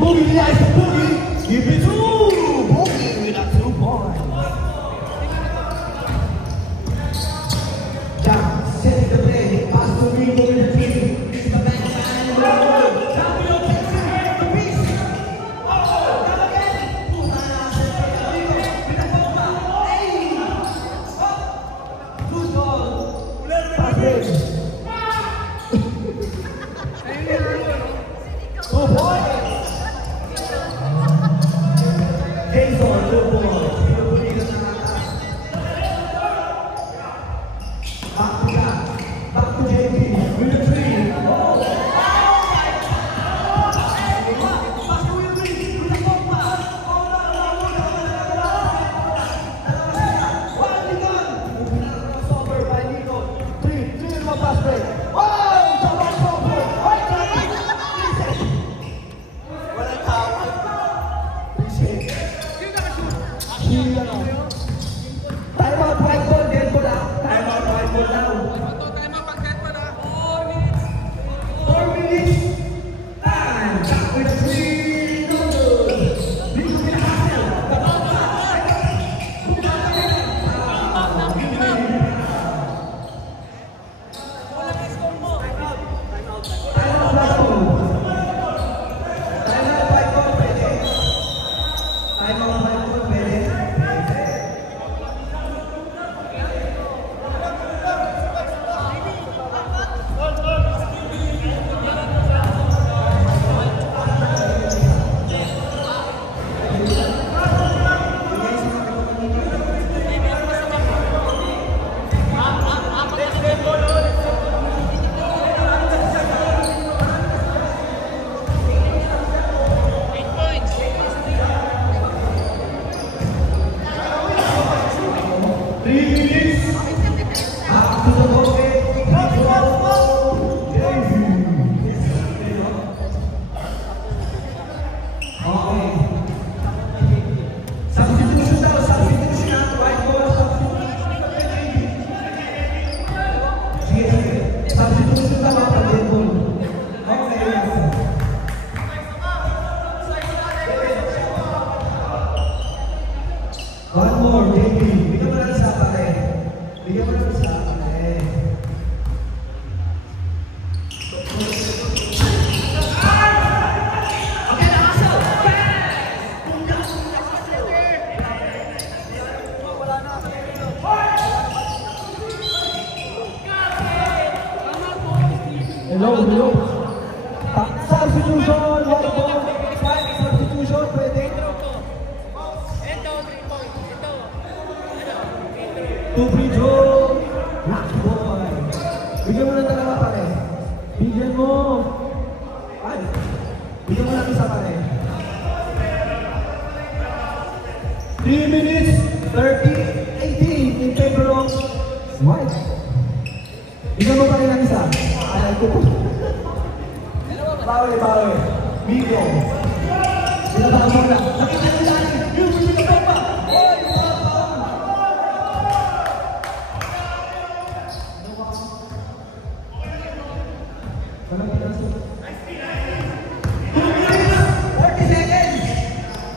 Boogie, nice Boogie. Give it to Boogie with a 2 point. Down, set the play. Pass to Rico in the team. It's the backside. Champion takes it. The piece. Oh, come again. With the bomba. Hey. Good ball. Pass break. 2 points. Jason, 2 points. Back to JP. With the 3. One more, JP. Bigyan mo lang isa pare. Bigyan mo lang isa pare. Okay na, Asel. Wala na. Hello, hello. Substitution, white ball. Substitution, pwede. 2 free throw. Lucky boy. Bigyan mo ng dalawa pare. Bigyan mo. Ay. Bigyan mo ng isa pare. 3 minutes, 30-18 in favor of white. Bigyan mo pare ng isa. Alay ko po. Bawi, bawi. Bigo. Sinabaka muna. Nakita nyo lang. Yung sinabaka pa. Oy,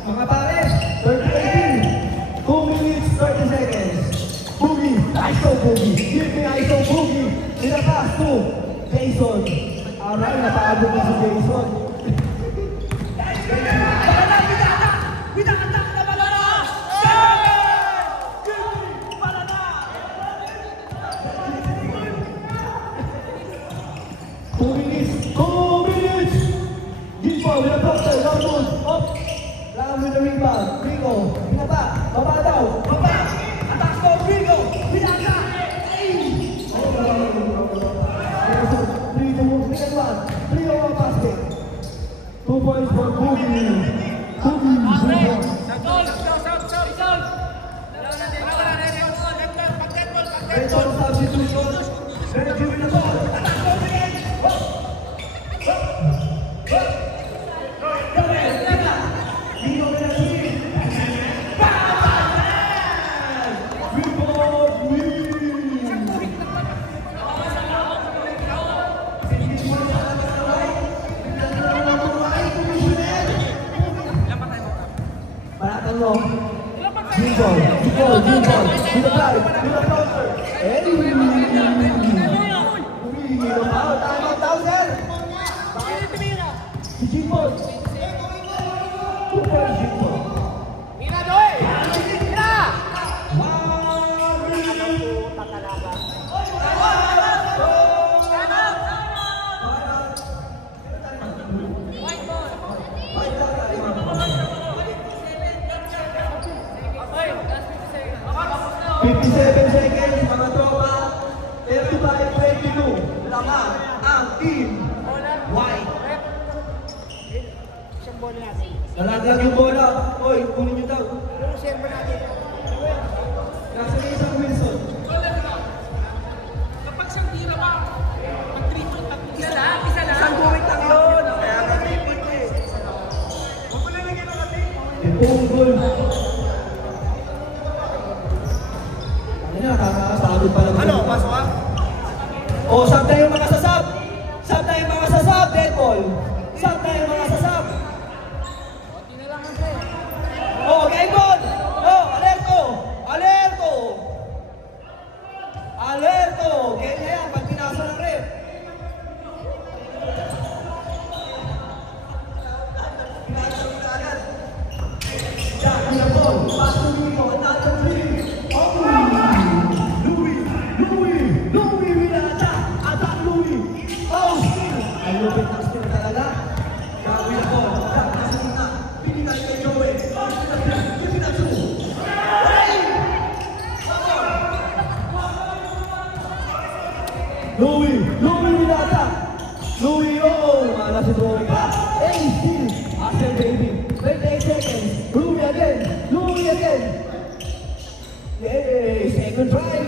mga pare, 30-18. 2 minutes, 30 seconds. Boogie, ISO Boogie. Give me ISO Boogie. Pinapas to Jason. Aray, napaabot na si Jason. With the rebound, Rico, pinata, baba daw, baba, atas ko, Rico, pinata, ay! 3-1 basket. 2 points for Boogie. Boogie, Benson substitution, Benji with the ball, atas ko, mo. Jimbo. With the drive. With the counter. Hey! Umihiro pa. Time out, Townsend! Si Jimbo. Super Jimbo. Mira, Joey! Mira! Fifty-seven seconds, mga tropa. 35-22. Lamang ang team white. Isang bola natin. Nalaglag yung bola. Oy, kunin nyo daw. Yung server natin. Nasa isang Wilson. Kapag siyang tira ba, mag-3-point lang. Isa lang. Isang buwit lang yun. Kaya nga 3 point eh. Huwag mo lalagyan ng ating. Ipungol. Ano na, kakakasabot pa lang. Ano, pasok ka? O, sab tayo mga sasab. Sab tayo mga sasab, dead ball. Sab tayo mga sasab. O, game ball. O, alerto. Alerto. Alerto. Ganyan yan, pag pinasa ng ref. Pinasa ng agad. Yan, ang ball. Pass to Mimo, another three. Louie with an attack. Attack Louie. Oh, still. Ay, lupit ng still talaga. Gawin na ball. Attack na sa gitna. Pinitan kay Joey. Pinitan two. Louie with an attack. Louie, oh, mana si Louie pa. Hey, still. Asher baby. 28 seconds. Louie again. Yay, second try.